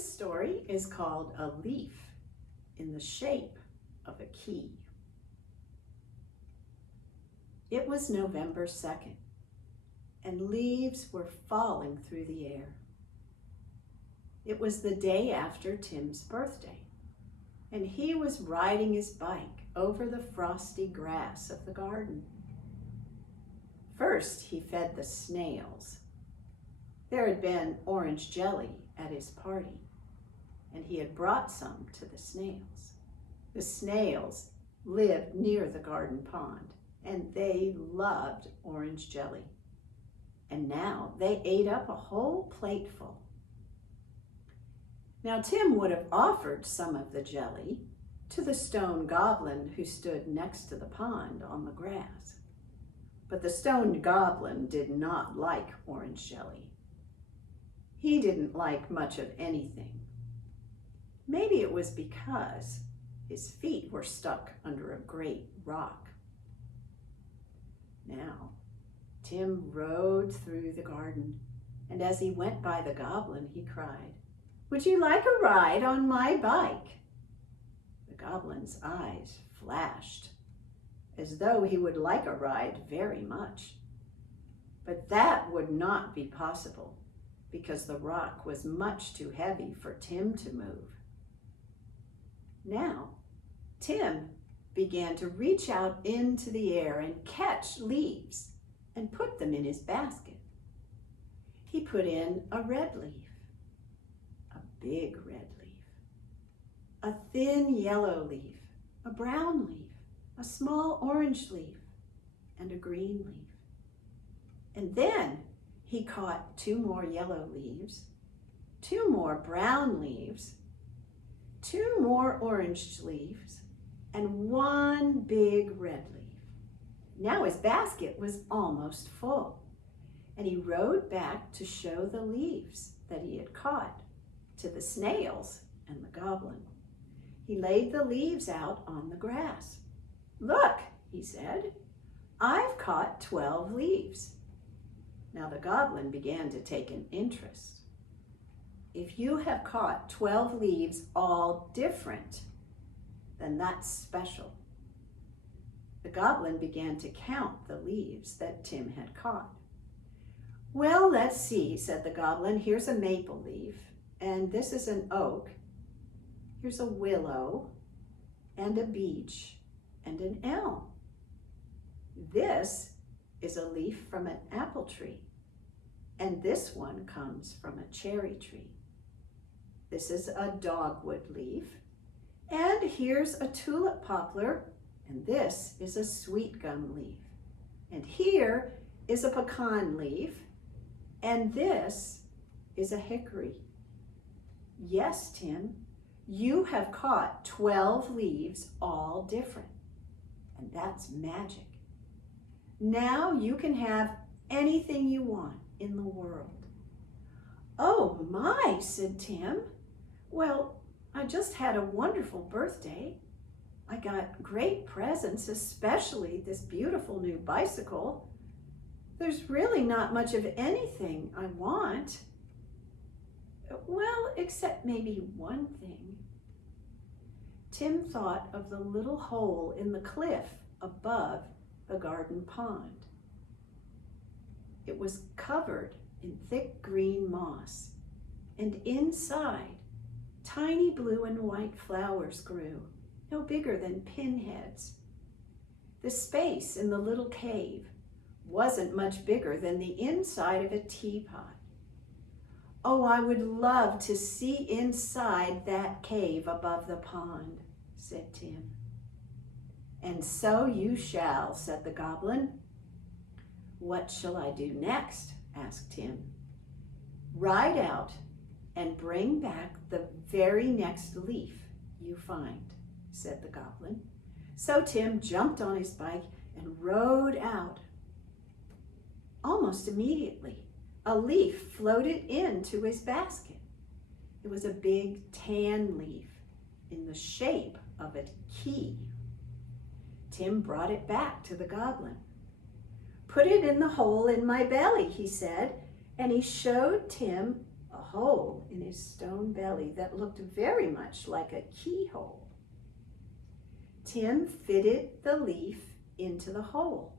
This story is called A Leaf in the Shape of a Key. It was November 2nd, and leaves were falling through the air. It was the day after Tim's birthday, and he was riding his bike over the frosty grass of the garden. First, he fed the snails. There had been orange jelly at his party, and he had brought some to the snails. The snails lived near the garden pond, and they loved orange jelly. And now they ate up a whole plateful. Now Tim would have offered some of the jelly to the stone goblin who stood next to the pond on the grass. But the stone goblin did not like orange jelly. He didn't like much of anything. Maybe it was because his feet were stuck under a great rock. Now, Tim rode through the garden, and as he went by the goblin, he cried, "Would you like a ride on my bike?" The goblin's eyes flashed, as though he would like a ride very much. But that would not be possible, because the rock was much too heavy for Tim to move. Now, Tim began to reach out into the air and catch leaves and put them in his basket. He put in a red leaf, a big red leaf, a thin yellow leaf, a brown leaf, a small orange leaf, and a green leaf. And then he caught 2 more yellow leaves, 2 more brown leaves, 2 more orange leaves, and 1 big red leaf. Now his basket was almost full, and he rode back to show the leaves that he had caught to the snails and the goblin. He laid the leaves out on the grass. "Look," he said, "I've caught 12 leaves." Now the goblin began to take an interest. "If you have caught 12 leaves all different, then that's special." The goblin began to count the leaves that Tim had caught. "Well, let's see," said the goblin. "Here's a maple leaf, and this is an oak. Here's a willow, and a beech, and an elm. This is a leaf from an apple tree, and this one comes from a cherry tree. This is a dogwood leaf, and here's a tulip poplar, and this is a sweet gum leaf, and here is a pecan leaf, and this is a hickory." "Yes, Tim, you have caught 12 leaves all different, and that's magic. Now you can have anything you want in the world." "Oh my," said Tim. "Well, I just had a wonderful birthday. I got great presents, especially this beautiful new bicycle. There's really not much of anything I want. Well, except maybe one thing." Tim thought of the little hole in the cliff above the garden pond. It was covered in thick green moss, and inside, tiny blue and white flowers grew, no bigger than pinheads. The space in the little cave wasn't much bigger than the inside of a teapot. "Oh, I would love to see inside that cave above the pond," said Tim. "And so you shall," said the goblin. "What shall I do next?" asked Tim. "Ride out and bring back the very next leaf you find," said the goblin. So Tim jumped on his bike and rode out. Almost immediately, a leaf floated into his basket. It was a big tan leaf in the shape of a key. Tim brought it back to the goblin. "Put it in the hole in my belly," he said, and he showed Tim a hole in his stone belly that looked very much like a keyhole. Tim fitted the leaf into the hole.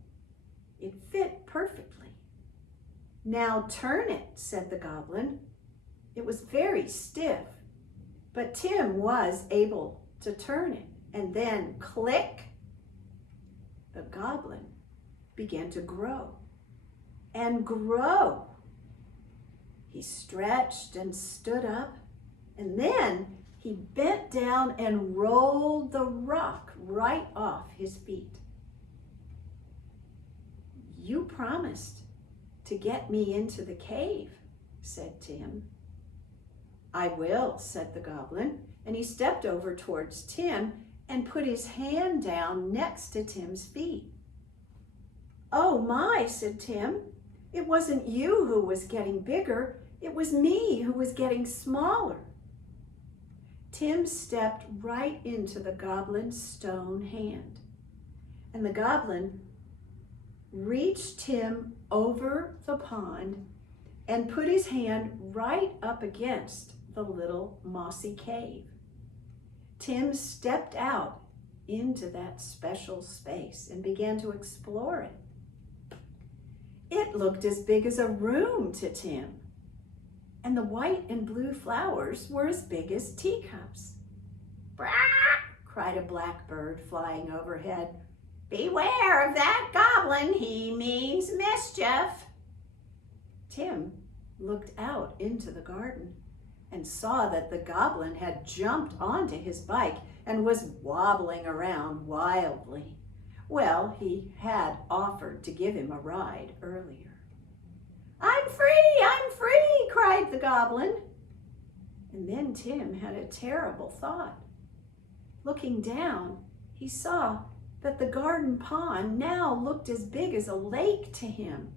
It fit perfectly. "Now turn it," said the goblin. It was very stiff, but Tim was able to turn it, and then click, the goblin began to grow and grow. He stretched and stood up, and then he bent down and rolled the rock right off his feet. "You promised to get me into the cave," said Tim. "I will," said the goblin, and he stepped over towards Tim and put his hand down next to Tim's feet. "Oh my," said Tim, "it wasn't you who was getting bigger, it was me who was getting smaller." Tim stepped right into the goblin's stone hand, and the goblin reached Tim over the pond and put his hand right up against the little mossy cave. Tim stepped out into that special space and began to explore it. It looked as big as a room to Tim, and the white and blue flowers were as big as teacups. "Brah!" cried a blackbird flying overhead. "Beware of that goblin, he means mischief." Tim looked out into the garden and saw that the goblin had jumped onto his bike and was wobbling around wildly. Well, he had offered to give him a ride earlier. I'm free, cried the goblin. And then Tim had a terrible thought. Looking down, he saw that the garden pond now looked as big as a lake to him.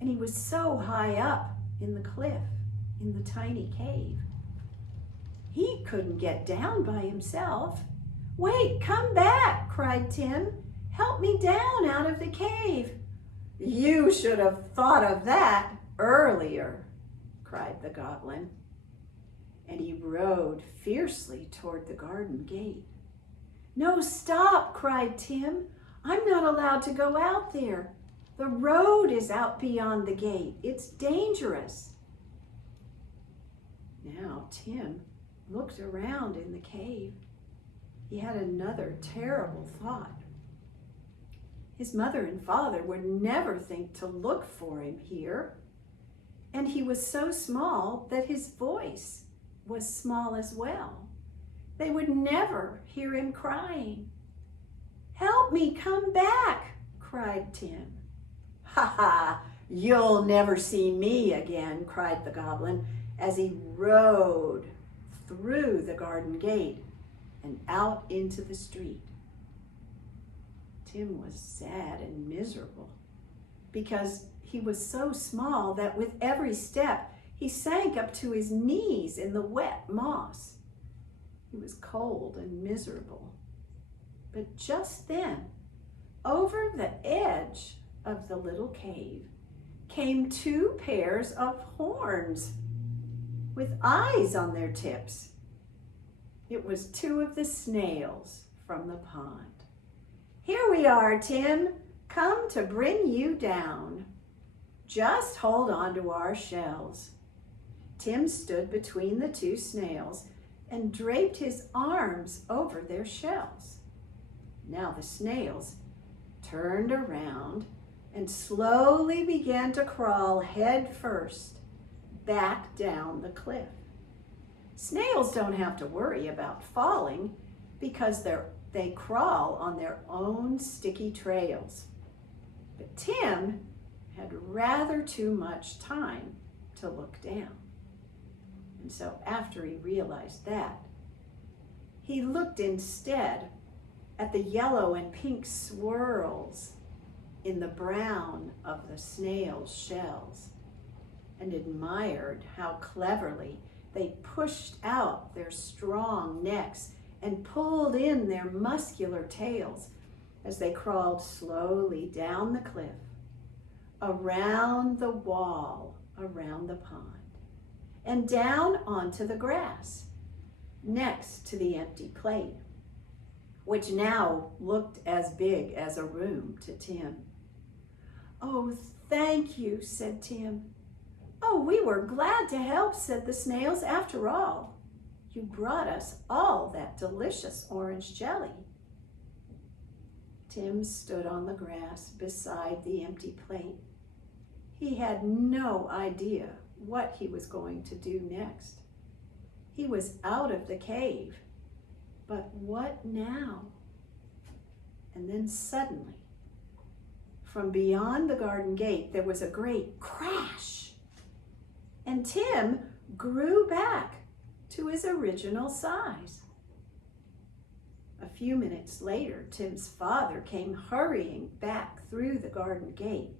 And he was so high up in the cliff, in the tiny cave. He couldn't get down by himself. Wait, come back, cried Tim. Help me down out of the cave. You should have thought of that earlier, cried the goblin. And he rode fiercely toward the garden gate. No, stop, cried Tim. I'm not allowed to go out there. The road is out beyond the gate. It's dangerous. Now Tim looked around in the cave. He had another terrible thought. His mother and father would never think to look for him here. And he was so small that his voice was small as well. They would never hear him crying. Help me, come back, cried Tim. Ha ha, you'll never see me again, cried the goblin as he rode through the garden gate and out into the street. Tim was sad and miserable because he was so small that with every step he sank up to his knees in the wet moss. He was cold and miserable. But just then, over the edge of the little cave came two pairs of horns with eyes on their tips. It was two of the snails from the pond. Here we are, Tim, come to bring you down. Just hold on to our shells. Tim stood between the two snails and draped his arms over their shells. Now the snails turned around and slowly began to crawl head first back down the cliff. Snails don't have to worry about falling because they crawl on their own sticky trails. But Tim had rather too much time to look down. And so after he realized that, he looked instead at the yellow and pink swirls in the brown of the snail's shells and admired how cleverly they pushed out their strong necks and pulled in their muscular tails as they crawled slowly down the cliff, around the wall, around the pond. and down onto the grass next to the empty plate, which now looked as big as a room to Tim. "Oh, thank you," said Tim. "Oh, we were glad to help," said the snails. "After all, you brought us all that delicious orange jelly." Tim stood on the grass beside the empty plate. He had no idea what he was going to do next. He was out of the cave, but what now? And then suddenly, from beyond the garden gate, there was a great crash, and Tim grew back to his original size. A few minutes later, Tim's father came hurrying back through the garden gate.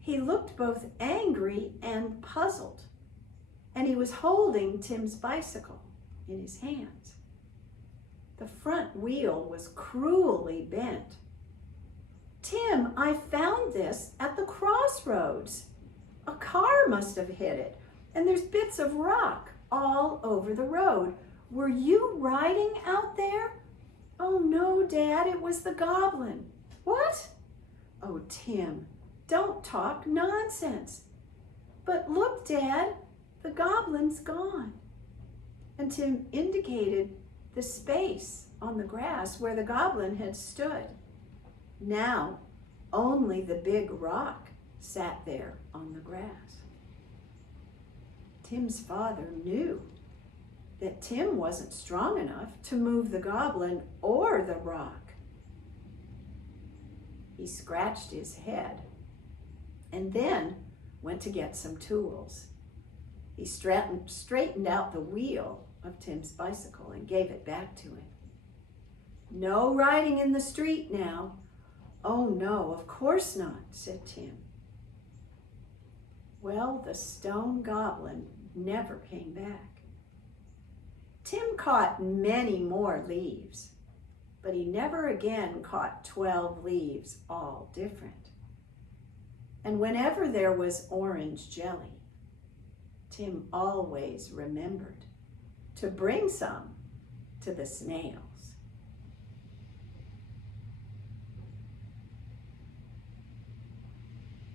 He looked both angry and puzzled, and he was holding Tim's bicycle in his hands. The front wheel was cruelly bent. "Tim, I found this at the crossroads. A car must have hit it, and there's bits of rock all over the road. Were you riding out there?" "Oh no, Dad, it was the goblin." "What?" "Oh, Tim, don't talk nonsense." "But look, Dad, the goblin's gone." And Tim indicated the space on the grass where the goblin had stood. Now, only the big rock sat there on the grass. Tim's father knew that Tim wasn't strong enough to move the goblin or the rock. He scratched his head and then went to get some tools. He straightened out the wheel of Tim's bicycle and gave it back to him. "No riding in the street now." "Oh no, of course not," said Tim. Well, the stone goblin never came back. Tim caught many more leaves, but he never again caught 12 leaves, all different. And whenever there was orange jelly, Tim always remembered to bring some to the snail.